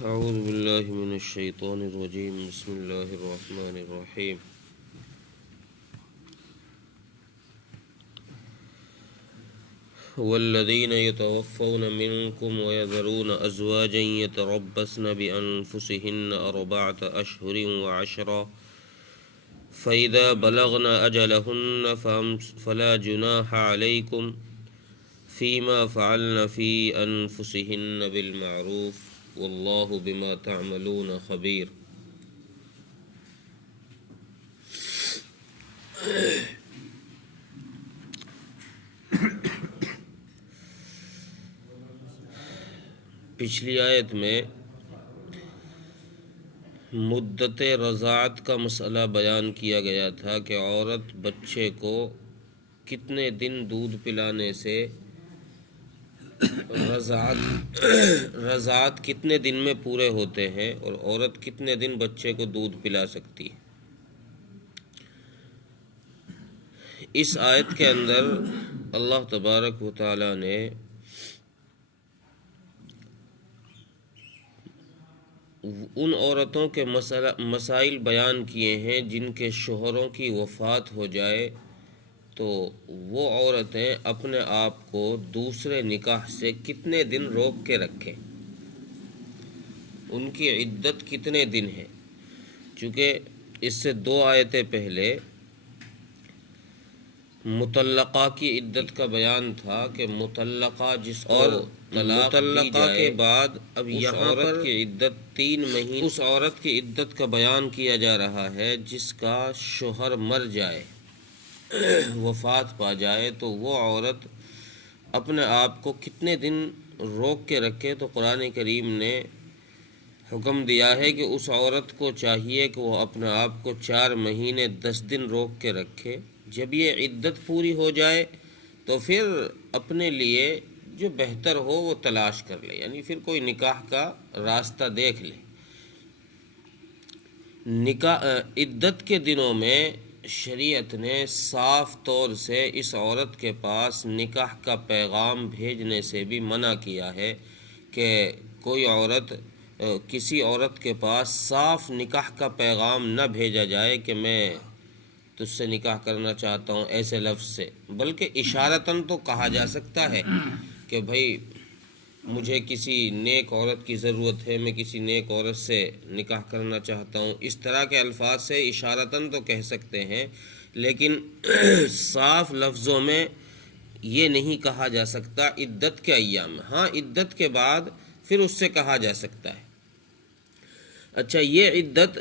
اعوذ باللہ من الشیطان الرجیم بسم اللہ الرحمن الرحیم والذین یتوفون منکم ویذرون ازواجا یتربصن بانفسہن اربعۃ اشہر وعشرا فإذا بلغن أجلهن فلا جناح عليكم فيما فعلن في أنفسهن بالمعروف والله بما تعملون خبير۔ پچھلی آیت میں مدت رضاعت کا مسئلہ بیان کیا گیا تھا کہ عورت بچے کو کتنے دن دودھ پلانے سے رضاعت کتنے دن میں پورے ہوتے ہیں اور عورت کتنے دن بچے کو دودھ پلا سکتی ہے۔ اس آیت کے اندر اللہ تبارک و تعالی نے ان عورتوں کے مسائل بیان کیے ہیں جن کے شوہروں کی وفات ہو جائے تو وہ عورتیں اپنے آپ کو دوسرے نکاح سے کتنے دن روک کے رکھیں، ان کی عدت کتنے دن ہے۔ چونکہ اس سے دو آیتیں پہلے مطلقہ کی عدت کا بیان تھا کہ مطلقہ جس اور مطلقہ کے بعد اب یہاں پر کی عدت 3 مہینے اس عورت کی عدت کا بیان کیا جا رہا ہے جس کا شوہر مر جائے، وفات پا جائے، تو وہ عورت اپنے آپ کو کتنے دن روک کے رکھے۔ تو قرآن کریم نے حکم دیا ہے کہ اس عورت کو چاہیے کہ وہ اپنے آپ کو 4 مہینے 10 دن روک کے رکھے۔ جب یہ عدت پوری ہو جائے تو پھر اپنے لیے جو بہتر ہو وہ تلاش کر لے، یعنی پھر کوئی نکاح کا راستہ دیکھ لے۔ عدت کے دنوں میں شریعت نے صاف طور سے اس عورت کے پاس نکاح کا پیغام بھیجنے سے بھی منع کیا ہے کہ کوئی عورت کسی عورت کے پاس صاف نکاح کا پیغام نہ بھیجا جائے کہ میں تجھ سے نکاح کرنا چاہتا ہوں ایسے لفظ سے، بلکہ اشارتاً تو کہا جا سکتا ہے کہ بھائی مجھے کسی نیک عورت کی ضرورت ہے، میں کسی نیک عورت سے نکاح کرنا چاہتا ہوں، اس طرح کے الفاظ سے اشارتاً تو کہہ سکتے ہیں، لیکن صاف لفظوں میں یہ نہیں کہا جا سکتا عدت کے ایام میں۔ ہاں عدت کے بعد پھر اس سے کہا جا سکتا ہے۔ اچھا، یہ عدت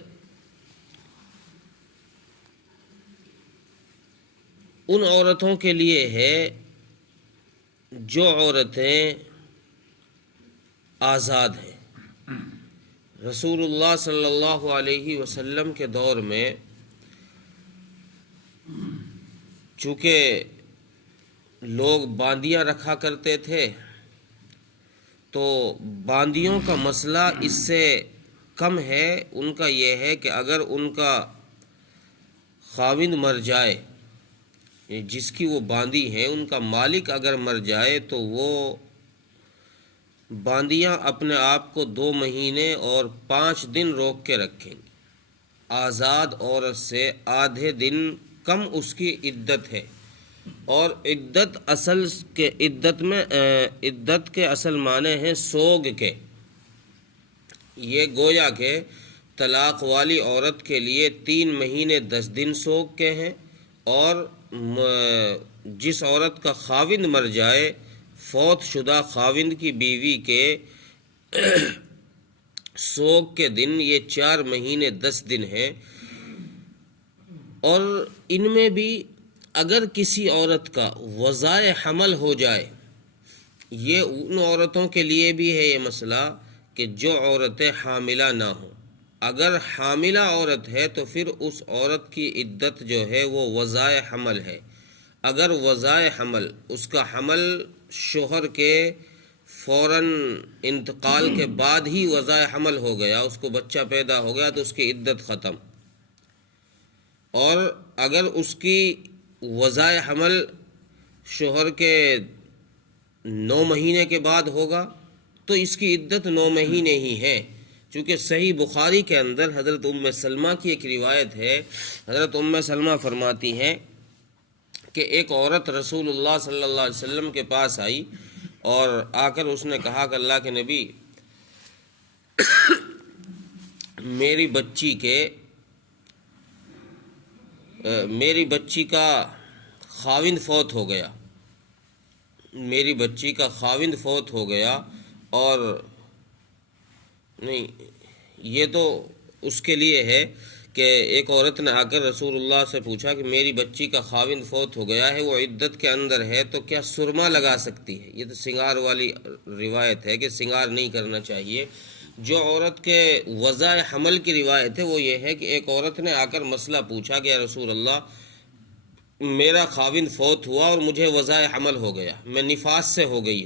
ان عورتوں کے لیے ہے جو عورتیں آزاد ہیں۔ رسول اللہ صلی اللہ علیہ وسلم کے دور میں چونکہ لوگ باندیاں رکھا کرتے تھے تو باندیوں کا مسئلہ اس سے کم ہے۔ ان کا یہ ہے کہ اگر ان کا خاوند مر جائے، جس کی وہ باندی ہیں، ان کا مالک اگر مر جائے تو وہ باندیاں اپنے آپ کو 2 مہینے اور 5 دن روک کے رکھیں گی۔ آزاد عورت سے آدھے دن کم اس کی عدت ہے، اور عدت کے اصل معنی ہیں سوگ کے۔ یہ گویا کہ طلاق والی عورت کے لیے 3 مہینے 10 دن سوگ کے ہیں، اور جس عورت کا خاوند مر جائے، فوت شدہ خاوند کی بیوی کے سوگ کے دن یہ 4 مہینے 10 دن ہیں۔ اور ان میں بھی اگر کسی عورت کا وضع حمل ہو جائے، یہ ان عورتوں کے لیے بھی ہے یہ مسئلہ کہ جو عورتیں حاملہ نہ ہوں، اگر حاملہ عورت ہے تو پھر اس عورت کی عدت جو ہے وہ وضع حمل ہے۔ اگر وضع حمل، اس کا حمل شوہر کے فوراً انتقال کے بعد ہی وضع حمل ہو گیا، اس کو بچہ پیدا ہو گیا، تو اس کی عدت ختم۔ اور اگر اس کی وضع حمل شوہر کے 9 مہینے کے بعد ہوگا تو اس کی عدت 9 مہینے ہی ہے۔ چونکہ صحیح بخاری کے اندر حضرت ام سلمہ کی ایک روایت ہے، حضرت ام سلمہ فرماتی ہیں کہ ایک عورت رسول اللہ صلی اللہ علیہ وسلم کے پاس آئی اور آ کر اس نے کہا کہ اللہ کے نبی، میری بچی کا خاوند فوت ہو گیا، میری بچی کا خاوند فوت ہو گیا، اور نہیں، یہ تو اس کے لیے ہے کہ ایک عورت نے آ کر رسول اللہ سے پوچھا کہ میری بچی کا خاوند فوت ہو گیا ہے، وہ عدت کے اندر ہے، تو کیا سرما لگا سکتی ہے؟ یہ تو سنگار والی روایت ہے کہ سنگار نہیں کرنا چاہیے۔ جو عورت کے وضع حمل کی روایت ہے وہ یہ ہے کہ ایک عورت نے آ کر مسئلہ پوچھا کہ یا رسول اللہ، میرا خاوند فوت ہوا اور مجھے وضع حمل ہو گیا، میں نفاس سے ہو گئی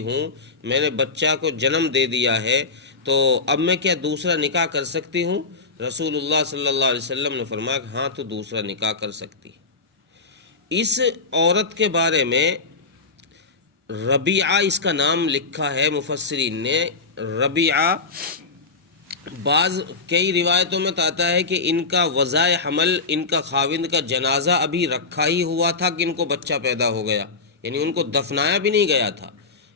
ہوں، میں نے بچہ کو جنم دے دیا ہے، تو اب میں کیا دوسرا نکاح کر سکتی ہوں؟ رسول اللہ صلی اللہ علیہ وسلم نے فرمایا کہ ہاں تو دوسرا نکاح کر سکتی۔ اس عورت کے بارے میں ربیعہ اس کا نام لکھا ہے مفسرین نے۔ ربیعہ کئی روایتوں میں تو آتا ہے کہ ان کا وضع حمل، ان کا خاوند کا جنازہ ابھی رکھا ہی ہوا تھا کہ ان کو بچہ پیدا ہو گیا، یعنی ان کو دفنایا بھی نہیں گیا تھا،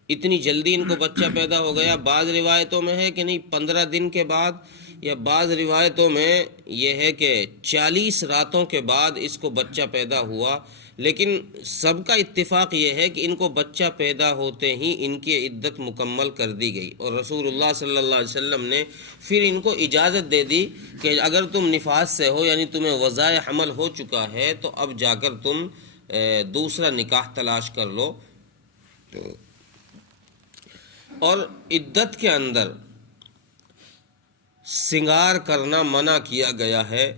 اتنی جلدی ان کو بچہ پیدا ہو گیا۔ بعض روایتوں میں ہے کہ نہیں 15 دن کے بعد، یا بعض روایتوں میں یہ ہے کہ 40 راتوں کے بعد اس کو بچہ پیدا ہوا، لیکن سب کا اتفاق یہ ہے کہ ان کو بچہ پیدا ہوتے ہی ان کی عدت مکمل کر دی گئی، اور رسول اللہ صلی اللہ علیہ وسلم نے پھر ان کو اجازت دے دی کہ اگر تم نفاس سے ہو، یعنی تمہیں وضع حمل ہو چکا ہے، تو اب جا کر تم دوسرا نکاح تلاش کر لو۔ اور عدت کے اندر سنگار کرنا منع کیا گیا ہے،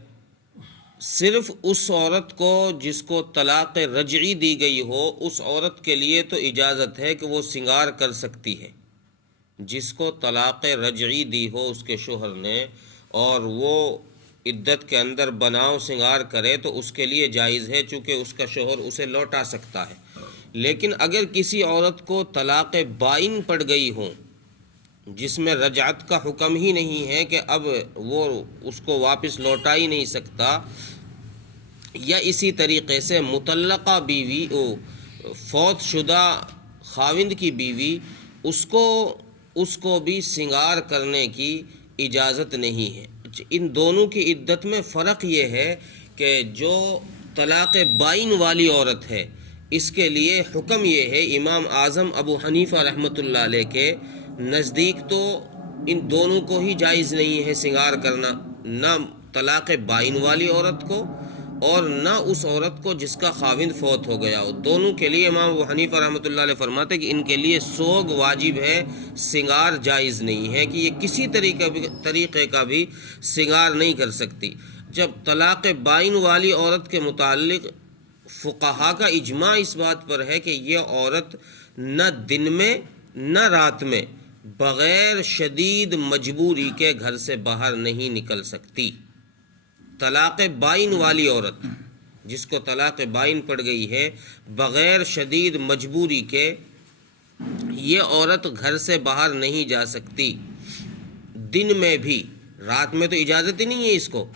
صرف اس عورت کو جس کو طلاق رجعی دی گئی ہو، اس عورت کے لیے تو اجازت ہے کہ وہ سنگار کر سکتی ہے۔ جس کو طلاق رجعی دی ہو اس کے شوہر نے، اور وہ عدت کے اندر بناؤ سنگار کرے، تو اس کے لیے جائز ہے، چونکہ اس کا شوہر اسے لوٹا سکتا ہے۔ لیکن اگر کسی عورت کو طلاق بائن پڑ گئی ہو، جس میں رجعت کا حکم ہی نہیں ہے کہ اب وہ اس کو واپس لوٹا ہی نہیں سکتا، یا اسی طریقے سے مطلقہ بیوی، فوت شدہ خاوند کی بیوی، اس کو بھی سنگار کرنے کی اجازت نہیں ہے۔ ان دونوں کی عدت میں فرق یہ ہے کہ جو طلاق بائن والی عورت ہے، اس کے لیے حکم یہ ہے، امام اعظم ابو حنیفہ رحمۃ اللہ علیہ کے نزدیک تو ان دونوں کو ہی جائز نہیں ہے سنگار کرنا، نہ طلاق بائن والی عورت کو اور نہ اس عورت کو جس کا خاوند فوت ہو گیا ہو۔ دونوں کے لیے امام ابو حنیفہ رحمۃ اللہ علیہ فرماتے ہیں کہ ان کے لیے سوگ واجب ہے، سنگار جائز نہیں ہے، کہ یہ کسی طریقے کا بھی سنگار نہیں کر سکتی۔ جب طلاق بائن والی عورت کے متعلق فقہا کا اجماع اس بات پر ہے کہ یہ عورت نہ دن میں نہ رات میں بغیر شدید مجبوری کے گھر سے باہر نہیں نکل سکتی۔ طلاق بائن والی عورت جس کو طلاق بائن پڑ گئی ہے، بغیر شدید مجبوری کے یہ عورت گھر سے باہر نہیں جا سکتی، دن میں بھی، رات میں تو اجازت ہی نہیں ہے اس کو،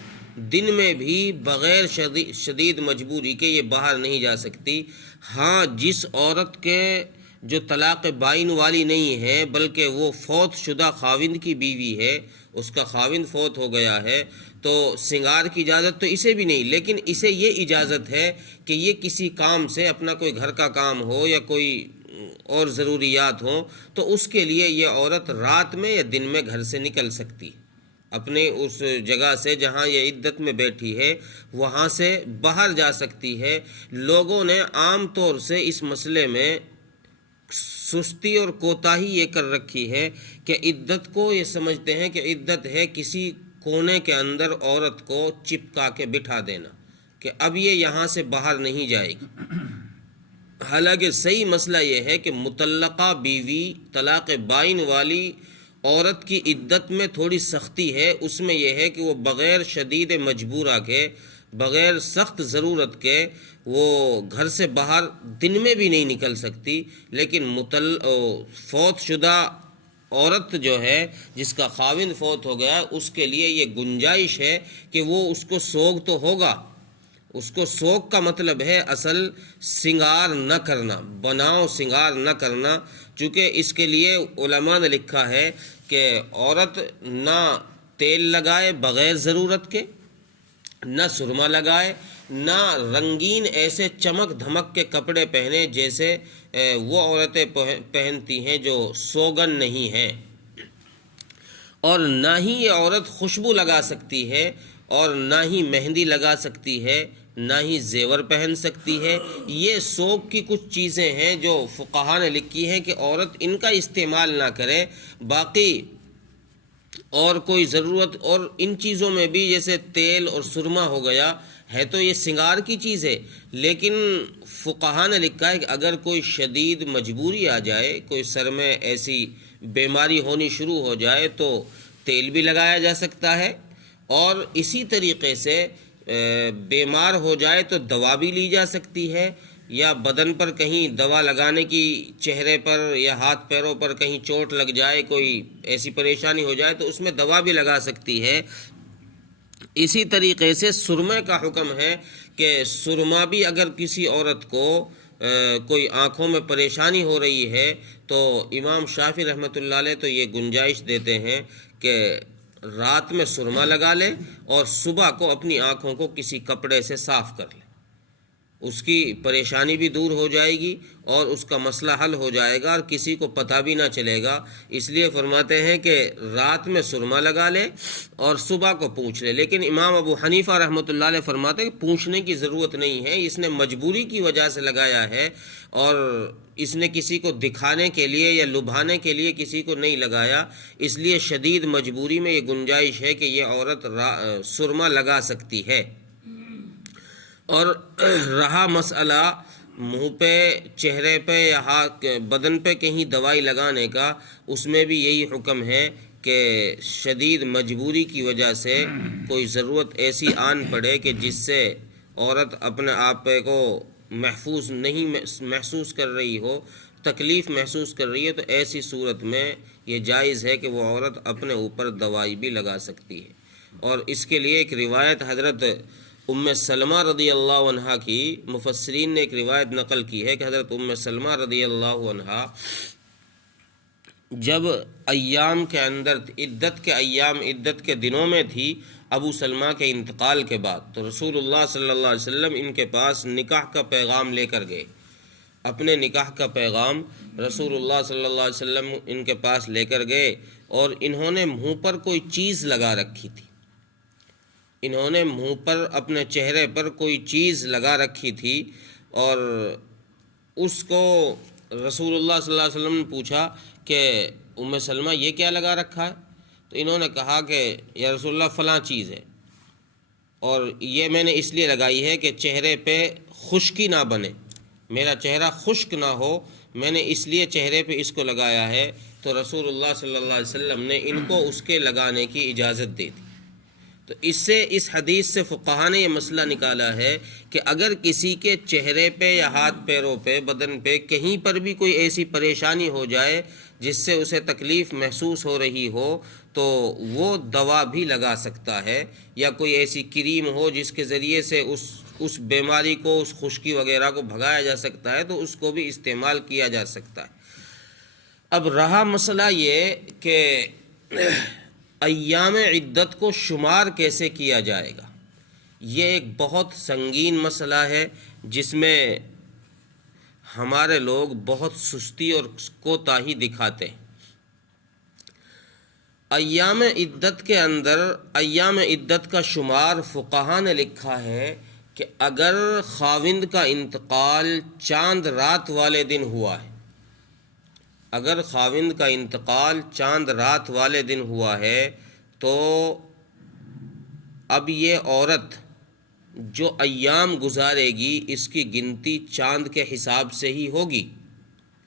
دن میں بھی بغیر شدید مجبوری کے یہ باہر نہیں جا سکتی۔ ہاں، جس عورت کے جو طلاق بائن والی نہیں ہے بلکہ وہ فوت شدہ خاوند کی بیوی ہے، اس کا خاوند فوت ہو گیا ہے، تو سنگار کی اجازت تو اسے بھی نہیں، لیکن اسے یہ اجازت ہے کہ یہ کسی کام سے، اپنا کوئی گھر کا کام ہو یا کوئی اور ضروریات ہوں، تو اس کے لیے یہ عورت رات میں یا دن میں گھر سے نکل سکتی، اپنے اس جگہ سے جہاں یہ عدت میں بیٹھی ہے وہاں سے باہر جا سکتی ہے۔ لوگوں نے عام طور سے اس مسئلے میں سستی اور کوتاہی یہ کر رکھی ہے کہ عدت کو یہ سمجھتے ہیں کہ عدت ہے کسی کونے کے اندر عورت کو چپکا کے بٹھا دینا کہ اب یہ یہاں سے باہر نہیں جائے گی۔ حالانکہ صحیح مسئلہ یہ ہے کہ مطلقہ بیوی، طلاق بائن والی عورت کی عدت میں تھوڑی سختی ہے، اس میں یہ ہے کہ وہ بغیر شدید مجبورہ کے، بغیر سخت ضرورت کے وہ گھر سے باہر دن میں بھی نہیں نکل سکتی، لیکن فوت شدہ عورت جو ہے جس کا خاوند فوت ہو گیا اس کے لیے یہ گنجائش ہے کہ وہ اس کو سوگ تو ہوگا. اس کو سوگ کا مطلب ہے اصل سنگار نہ کرنا، بناؤ سنگار نہ کرنا، چونکہ اس کے لیے علماء نے لکھا ہے کہ عورت نہ تیل لگائے بغیر ضرورت کے، نہ سرما لگائے، نہ رنگین ایسے چمک دھمک کے کپڑے پہنے جیسے وہ عورتیں پہنتی ہیں جو سوگن نہیں ہیں، اور نہ ہی یہ عورت خوشبو لگا سکتی ہے، اور نہ ہی مہندی لگا سکتی ہے، نہ ہی زیور پہن سکتی ہے. یہ سوگ کی کچھ چیزیں ہیں جو فقہا نے لکھی ہیں کہ عورت ان کا استعمال نہ کرے. باقی اور کوئی ضرورت، اور ان چیزوں میں بھی جیسے تیل اور سرما ہو گیا ہے تو یہ سنگار کی چیز ہے، لیکن فقہا نے لکھا ہے کہ اگر کوئی شدید مجبوری آ جائے، کوئی سر میں ایسی بیماری ہونی شروع ہو جائے تو تیل بھی لگایا جا سکتا ہے، اور اسی طریقے سے بیمار ہو جائے تو دوا بھی لی جا سکتی ہے، یا بدن پر کہیں دوا لگانے کی، چہرے پر یا ہاتھ پیروں پر کہیں چوٹ لگ جائے، کوئی ایسی پریشانی ہو جائے تو اس میں دوا بھی لگا سکتی ہے. اسی طریقے سے سرمے کا حکم ہے کہ سرما بھی اگر کسی عورت کو کوئی آنکھوں میں پریشانی ہو رہی ہے تو امام شافعی رحمۃ اللہ علیہ تو یہ گنجائش دیتے ہیں کہ رات میں سرما لگا لے اور صبح کو اپنی آنکھوں کو کسی کپڑے سے صاف کر لے، اس کی پریشانی بھی دور ہو جائے گی اور اس کا مسئلہ حل ہو جائے گا اور کسی کو پتہ بھی نہ چلے گا. اس لیے فرماتے ہیں کہ رات میں سرما لگا لے اور صبح کو پونچھ لے. لیکن امام ابو حنیفہ رحمۃ اللہ علیہ فرماتے ہیں کہ پونچھنے کی ضرورت نہیں ہے، اس نے مجبوری کی وجہ سے لگایا ہے، اور اس نے کسی کو دکھانے کے لیے یا لبھانے کے لیے کسی کو نہیں لگایا. اس لیے شدید مجبوری میں یہ گنجائش ہے کہ یہ عورت سرما لگا سکتی ہے. اور رہا مسئلہ منہ پہ، چہرے پہ یا ہاتھ بدن پہ کہیں دوائی لگانے کا، اس میں بھی یہی حکم ہے کہ شدید مجبوری کی وجہ سے کوئی ضرورت ایسی آن پڑے کہ جس سے عورت اپنے آپ کو محفوظ نہیں محسوس کر رہی ہو، تکلیف محسوس کر رہی ہے، تو ایسی صورت میں یہ جائز ہے کہ وہ عورت اپنے اوپر دوائی بھی لگا سکتی ہے. اور اس کے لیے ایک روایت حضرت ام سلمہ رضی اللہ عنہا کی، مفسرین نے ایک روایت نقل کی ہے کہ حضرت ام سلمہ رضی اللہ عنہا جب ایام کے اندر عدت کے دنوں میں تھی ابو سلمہ کے انتقال کے بعد، تو رسول اللہ صلی اللہ علیہ وسلم ان کے پاس نکاح کا پیغام لے کر گئے. اپنے نکاح کا پیغام رسول اللہ صلی اللہ علیہ وسلم ان کے پاس لے کر گئے، اور انہوں نے منہ پر کوئی چیز لگا رکھی تھی. انہوں نے منہ پر، اپنے چہرے پر کوئی چیز لگا رکھی تھی، اور اس کو رسول اللہ صلی اللہ علیہ وسلم نے پوچھا کہ ام سلمہ یہ کیا لگا رکھا ہے؟ تو انہوں نے کہا کہ یا رسول اللہ فلاں چیز ہے، اور یہ میں نے اس لیے لگائی ہے کہ چہرے پہ خشکی نہ بنے، میرا چہرہ خشک نہ ہو، میں نے اس لیے چہرے پہ اس کو لگایا ہے. تو رسول اللہ صلی اللہ علیہ وسلم نے ان کو اس کے لگانے کی اجازت دے دی. تو اس حدیث سے فقہا نے یہ مسئلہ نکالا ہے کہ اگر کسی کے چہرے پہ یا ہاتھ پیروں پہ، بدن پہ کہیں پر بھی کوئی ایسی پریشانی ہو جائے جس سے اسے تکلیف محسوس ہو رہی ہو تو وہ دوا بھی لگا سکتا ہے، یا کوئی ایسی کریم ہو جس کے ذریعے سے اس بیماری کو، اس خشکی وغیرہ کو بھگایا جا سکتا ہے تو اس کو بھی استعمال کیا جا سکتا ہے. اب رہا مسئلہ یہ کہ ایام عدت کو شمار کیسے کیا جائے گا، یہ ایک بہت سنگین مسئلہ ہے جس میں ہمارے لوگ بہت سستی اور کوتاہی دکھاتے ہیں. ایام عدت کے اندر، ایام عدت کا شمار فقہا نے لکھا ہے کہ اگر خاوند کا انتقال چاند رات والے دن ہوا ہے، اگر خاوند کا انتقال چاند رات والے دن ہوا ہے تو اب یہ عورت جو ایام گزارے گی اس کی گنتی چاند کے حساب سے ہی ہوگی،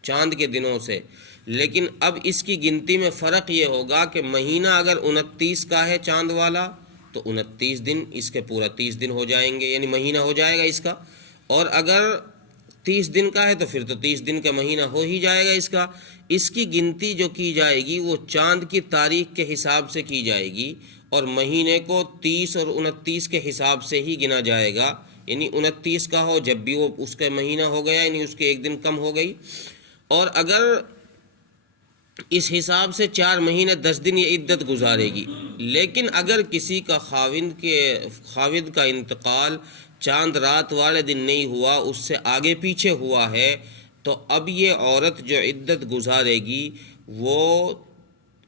چاند کے دنوں سے. لیکن اب اس کی گنتی میں فرق یہ ہوگا کہ مہینہ اگر 29 کا ہے چاند والا تو 29 دن، اس کے پورا 30 دن ہو جائیں گے، یعنی مہینہ ہو جائے گا اس کا. اور اگر 30 دن کا ہے تو پھر تو 30 دن کا مہینہ ہو ہی جائے گا اس کا. اس کی گنتی جو کی جائے گی وہ چاند کی تاریخ کے حساب سے کی جائے گی، اور مہینے کو 30 اور 29 کے حساب سے ہی گنا جائے گا. یعنی 29 کا ہو جب بھی وہ اس کا مہینہ ہو گیا، یعنی اس کے ایک دن کم ہو گئی. اور اگر اس حساب سے 4 مہینے 10 دن یہ عدت گزارے گی. لیکن اگر کسی کا خاوند کا انتقال چاند رات والے دن نہیں ہوا، اس سے آگے پیچھے ہوا ہے، تو اب یہ عورت جو عدت گزارے گی وہ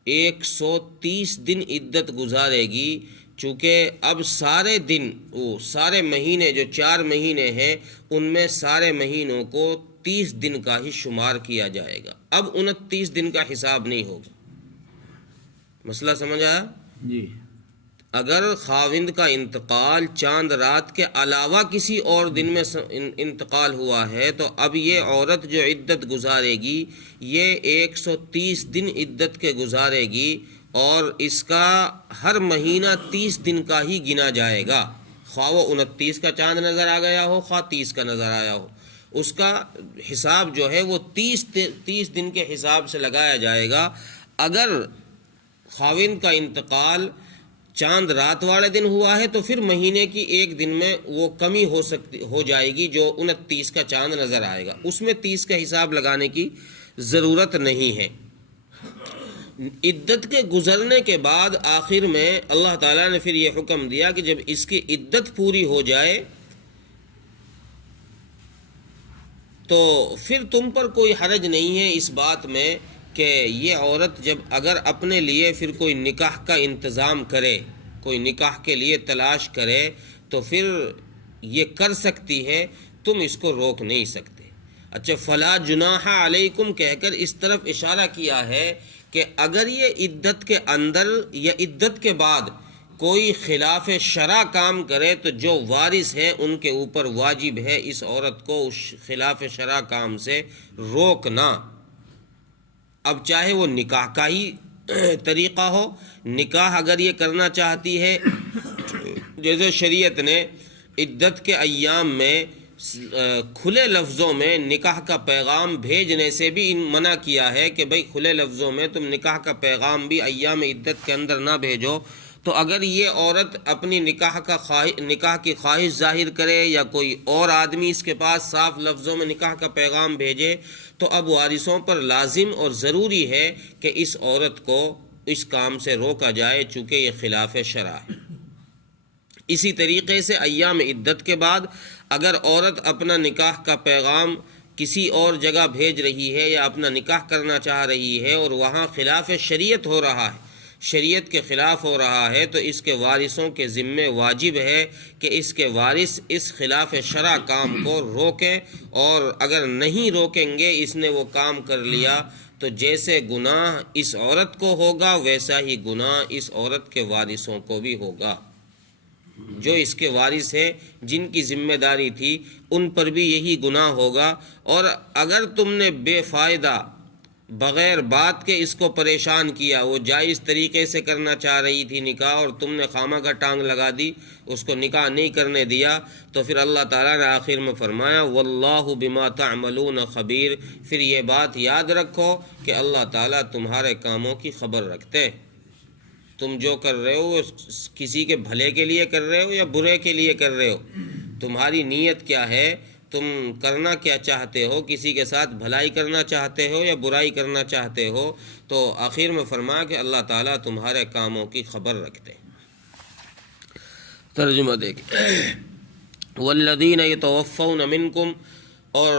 130 دن عدت گزارے گی. چونکہ اب سارے دن، وہ سارے مہینے جو 4 مہینے ہیں ان میں سارے مہینوں کو 30 دن کا ہی شمار کیا جائے گا. اب 29 دن کا حساب نہیں ہوگا. مسئلہ سمجھ آیا؟ جی. اگر خاوند کا انتقال چاند رات کے علاوہ کسی اور دن میں انتقال ہوا ہے تو اب یہ عورت جو عدت گزارے گی یہ 130 دن عدت کے گزارے گی، اور اس کا ہر مہینہ 30 دن کا ہی گنا جائے گا. خواہ وہ 29 کا چاند نظر آ گیا ہو، خواہ 30 کا نظر آیا ہو، اس کا حساب جو ہے وہ 30 دن کے حساب سے لگایا جائے گا. اگر خاوند کا انتقال چاند رات والے دن ہوا ہے تو پھر مہینے کی ایک دن میں وہ کمی ہو جائے گی جو 29 کا چاند نظر آئے گا، اس میں 30 کا حساب لگانے کی ضرورت نہیں ہے. عدت کے گزرنے کے بعد آخر میں اللہ تعالیٰ نے پھر یہ حکم دیا کہ جب اس کی عدت پوری ہو جائے تو پھر تم پر کوئی حرج نہیں ہے اس بات میں کہ یہ عورت جب اگر اپنے لیے پھر کوئی نکاح کا انتظام کرے، کوئی نکاح کے لیے تلاش کرے تو پھر یہ کر سکتی ہے، تم اس کو روک نہیں سکتے. اچھا، فلا جناح علیکم کہہ کر اس طرف اشارہ کیا ہے کہ اگر یہ عدت کے اندر یا عدت کے بعد کوئی خلاف شرع کام کرے تو جو وارث ہیں ان کے اوپر واجب ہے اس عورت کو اس خلاف شرع کام سے روکنا. اب چاہے وہ نکاح کا ہی طریقہ ہو، نکاح اگر یہ کرنا چاہتی ہے، جیسے شریعت نے عدت کے ایام میں کھلے لفظوں میں نکاح کا پیغام بھیجنے سے بھی منع کیا ہے کہ بھئی کھلے لفظوں میں تم نکاح کا پیغام بھی ایام عدت کے اندر نہ بھیجو. تو اگر یہ عورت اپنی نکاح کی خواہش ظاہر کرے یا کوئی اور آدمی اس کے پاس صاف لفظوں میں نکاح کا پیغام بھیجے تو اب وارثوں پر لازم اور ضروری ہے کہ اس عورت کو اس کام سے روکا جائے، چونکہ یہ خلاف شرع ہے. اسی طریقے سے ایام عدت کے بعد اگر عورت اپنا نکاح کا پیغام کسی اور جگہ بھیج رہی ہے یا اپنا نکاح کرنا چاہ رہی ہے اور وہاں خلاف شریعت ہو رہا ہے، شریعت کے خلاف ہو رہا ہے، تو اس کے وارثوں کے ذمے واجب ہے کہ اس کے وارث اس خلاف شرع کام کو روکیں، اور اگر نہیں روکیں گے، اس نے وہ کام کر لیا تو جیسے گناہ اس عورت کو ہوگا ویسا ہی گناہ اس عورت کے وارثوں کو بھی ہوگا. جو اس کے وارث ہیں جن کی ذمہ داری تھی ان پر بھی یہی گناہ ہوگا. اور اگر تم نے بے فائدہ بغیر بات کے اس کو پریشان کیا، وہ جائز طریقے سے کرنا چاہ رہی تھی نکاح اور تم نے خامہ کا ٹانگ لگا دی، اس کو نکاح نہیں کرنے دیا، تو پھر اللہ تعالیٰ نے آخر میں فرمایا واللہ بما تعملون خبیر. پھر یہ بات یاد رکھو کہ اللہ تعالیٰ تمہارے کاموں کی خبر رکھتے ہیں. تم جو کر رہے ہو وہ کسی کے بھلے کے لیے کر رہے ہو یا برے کے لیے کر رہے ہو، تمہاری نیت کیا ہے، تم کرنا کیا چاہتے ہو، کسی کے ساتھ بھلائی کرنا چاہتے ہو یا برائی کرنا چاہتے ہو. تو آخر میں فرمایا کہ اللہ تعالیٰ تمہارے کاموں کی خبر رکھتے ہیں. ترجمہ دیکھیں، والذین یتوفون منکم، اور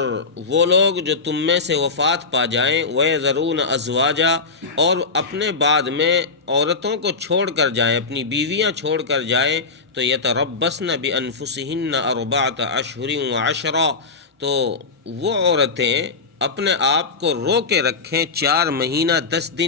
وہ لوگ جو تم میں سے وفات پا جائیں، وَيَذَرُونَ أَزْوَاجًا، اور اپنے بعد میں عورتوں کو چھوڑ کر جائیں، اپنی بیویاں چھوڑ کر جائیں، تو يَتَرَبَّصْنَ بِأَنفُسِهِنَّ أَرْبَعَةَ أَشْهُرٍ وَعَشْرًا، تو وہ عورتیں اپنے آپ کو روکے رکھیں 4 مہینہ 10 دن